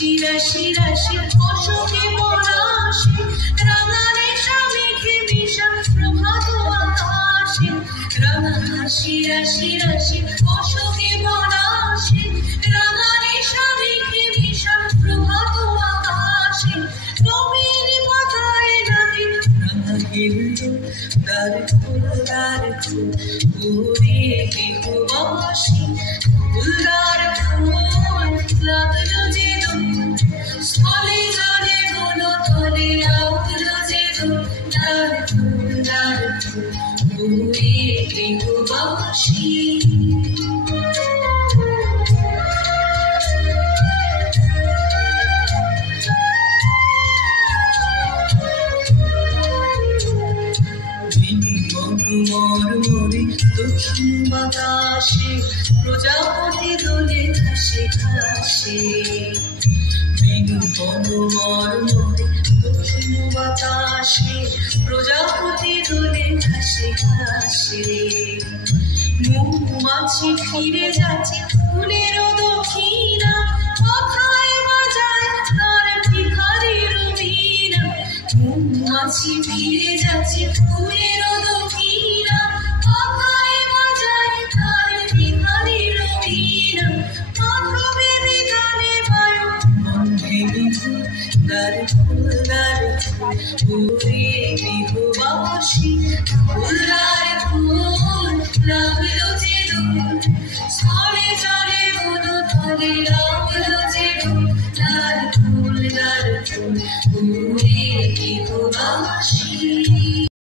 হাসি রাশি রাশি অশোকে পলাশে রাঙা রেশা মেঘে মিশা প্রভাত আকাশে রাঙা হাসি রাশি রাশি অশোকে পলাশে রাঙা রেশা মেঘে মিশা প্রভাত আকাশে নবীন পাতায় ডাকে রাঙা গেরুলো দ্বার ফুল ওরে গৃহবাসী ফুলদার ফুল লাগলো যে দোল স্থলে জলে বলো তলে লাগলো যে দোল দ্বার ফুল ওরে গৃহবাসী মরমরে দক্ষিণ বাতাসে প্রজাপতি দোলে ঘাসে ঘাসে মরমরে দক্ষিণ বাতাসে প্রজাপতি দোলে ঘাসে ঘাসে মৌমাছি ফিরে যাচ্ছে ফুলের দক্ষিণা কথায় বাজায় তার ভিখারির বীণা মৌমাছি ফিরে যাচ্ছে ফুলের দক্ষিণা কথায় বাজায় তার ভিখারির বীণা মাথা ভেবে গানে বায়ু মন ভেবে দ্বার ফুল